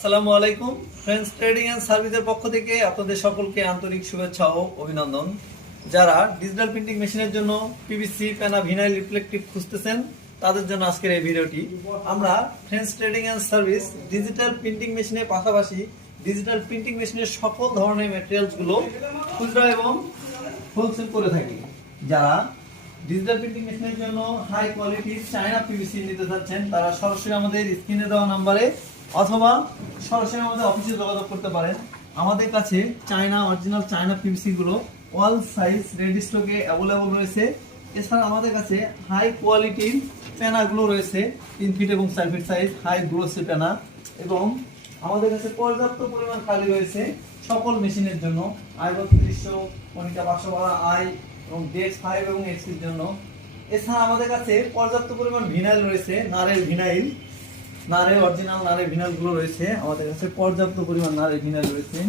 আসসালামু আলাইকুম। Friends trading and সার্ভিসের পক্ষ থেকে আপনাদের সকলকে আন্তরিক শুভেচ্ছা ও অভিনন্দন। যারা ডিজিটাল প্রিন্টিং মেশিনের জন্য পিভিসি পেনা ভিনাইল রিফ্লেক্টিভ খুঁজতেছেন তাদের জন্য আজকের এই ভিডিওটি। আমরা friends trading and service digital printing মেশিনের পাশাপাশি ডিজিটাল প্রিন্টিং মেশিনের সকল ধরনের ম্যাটেরিয়ালসগুলো খুচরা এবং হোলসেল করে থাকি। যারা ডিজিটাল প্রিন্টিং মেশিনের জন্য হাই কোয়ালিটির চায়না পিভিসি নিতে চাচ্ছেন তারা সরাসরি আমাদের স্ক্রিনে দেওয়া নম্বরে অথবা সরাসরি আমাদের অফিসে যোগাযোগ করতে পারেন। আমাদের কাছে চায়না অরিজিনাল চায়না পিভিসি গুলো অল সাইজ রেডি স্টকে অ্যাভেলেবল রয়েছে। এছাড়া আমাদের কাছে হাই কোয়ালিটির পেনাগুলো রয়েছে 3 ফিট এবং 4 ফিট সাইজ হাই গ্লোসি পেনা, এবং আমাদের কাছে পর্যাপ্ত পরিমাণ খালি রয়েছে সকল মেশিনের জন্য i3200 কনিকা 512 আই এবং ডেক্স 5 এবং এক্সির জন্য। এছাড়া আমাদের কাছে পর্যাপ্ত পরিমাণ ভিনাইল রয়েছে, নারের ভিনাইল, নারের অরিজিনাল নারের ভিনাইল গুলো রয়েছে। আমাদের কাছে পর্যাপ্ত পরিমাণ নারের ভিনাইল রয়েছে।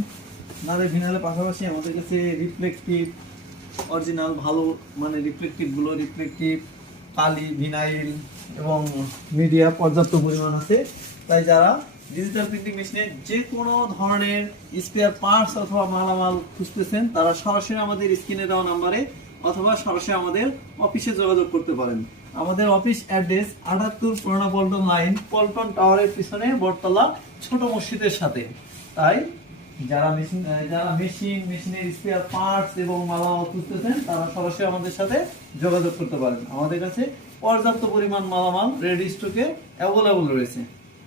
নারের ভিনাইলের পাশাপাশি আমাদের কাছে রিফ্লেক্টিভ অরিজিনাল ভালো মানে রিফ্লেক্টিভ গুলো, রিফ্লেক্টিভ কালি ভিনাইল এবং মিডিয়া পর্যাপ্ত পরিমাণ আছে। তাই যারা ডিজিটাল প্রিন্টিং মেশিনের যে কোনো ধরনের স্পেয়ার পার্টস অথবা মালামাল খুঁজতেছেন তারা সরাসরি আমাদের স্ক্রিনে দেওয়া নাম্বারে অথবা সরাসরি আমাদের অফিসে যোগাযোগ করতে পারেন। আমাদের অফিস অ্যাড্রেস 78 পুরানা পল্টন লাইন, পল্টন টাওয়ারের পিছনে বটতলা ছোট মসজিদের সাথে। তাই যারা মেশিনের স্পেয়ার পার্টস এবং মালামাল খুঁজতেছেন তারা সরাসরি আমাদের সাথে যোগাযোগ করতে পারেন। আমাদের কাছে পর্যাপ্ত পরিমাণ মালামাল রেডি স্টকে অ্যাভেলেবল রয়েছে।